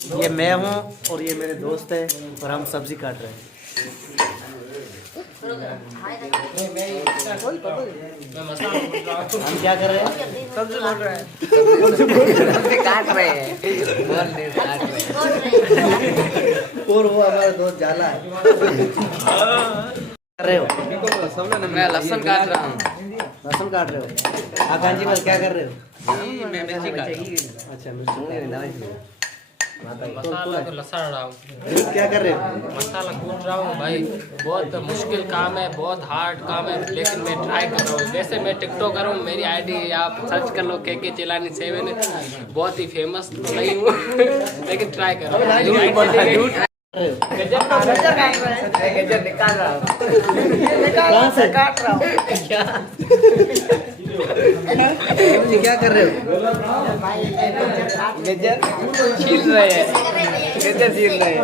ये मैं हूँ और ये मेरे दोस्त है और हम सब्जी काट रहे हैं। हम क्या कर रहे हैं? सब्जी बोल रहे हैं। सब्जी काट रहे हैं। बोल दे काट रहे हैं। और वो हमारा दोस्त जाला है। कर रहे हो? मैं लहसुन काट रहा हूँ। लहसुन काट रहे हो? आकांक्षी भाई क्या कर रहे हो? मैं मिर्ची काट रहा हूँ। अच्छा मिर्ची मसाला तो लसा रहा हूँ। क्या कर रहे हो? मसाला कूट रहा हूँ भाई। बहुत मुश्किल काम है, बहुत हार्ड काम है, लेकिन मैं ट्राई कर रहा हूँ। वैसे मैं टिकटॉकर हूँ, मेरी आईडी आप सर्च कर लो के चिलानी 7। बहुत ही फेमस नहीं हूँ लेकिन ट्राई कर रहा हूँ। गजर निकाल रहा हूँ। कहाँ से काट रहा हूँ। क्या कर रहे हो? गजर छील रहे हैं। गजर छील रहे हैं।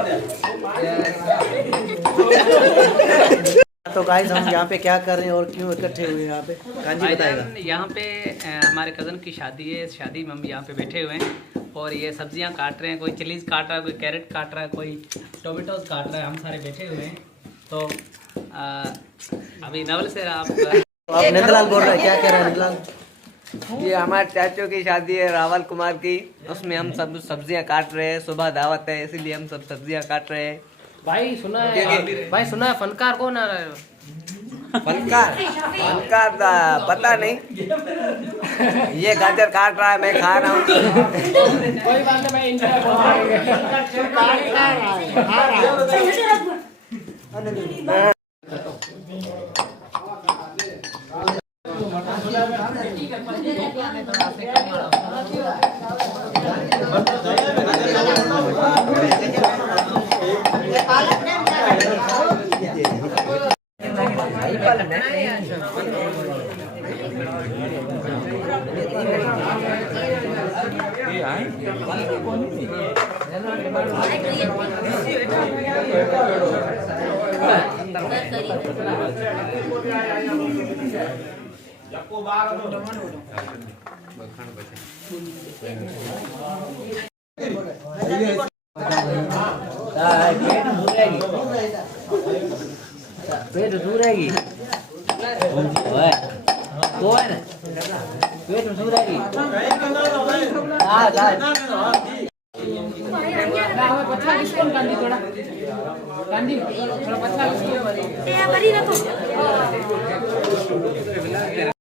तो गाइस हम यहाँ पे क्या कर रहे हैं और क्यों इकट्ठे हुए हैं यहाँ पे? कांजी बताएगा। यहाँ पे हमारे कज़न की शादी है। शादी में हम यहाँ पे बैठे हुए हैं और ये सब्जियाँ काट रहे हैं। कोई चिलीज काट रहा है, कोई कैरेट काट रहा है, कोई टोमेटोज काट रहा है। हम सारे बैठे हुए हैं। तो अभी नवल से आप नंदलाल बोल रहे हैं, क्या कह रहे हैं नंदलाल? ये हमारे चाचू की शादी है, रावल कुमार की। उसमें हम सब सब्जियां काट रहे हैं। सुबह दावत है, इसीलिए हम सब सब्जियां काट रहे हैं। भाई सुना है, भाई सुना है फनकार कौन आ रहा है? फनकार पता नहीं। ये गाजर काट रहा है, मैं खा रहा हूँ। कोई बात नहीं, मैं पेट दूरेगी पेट दूरेगी थोड़ा पतला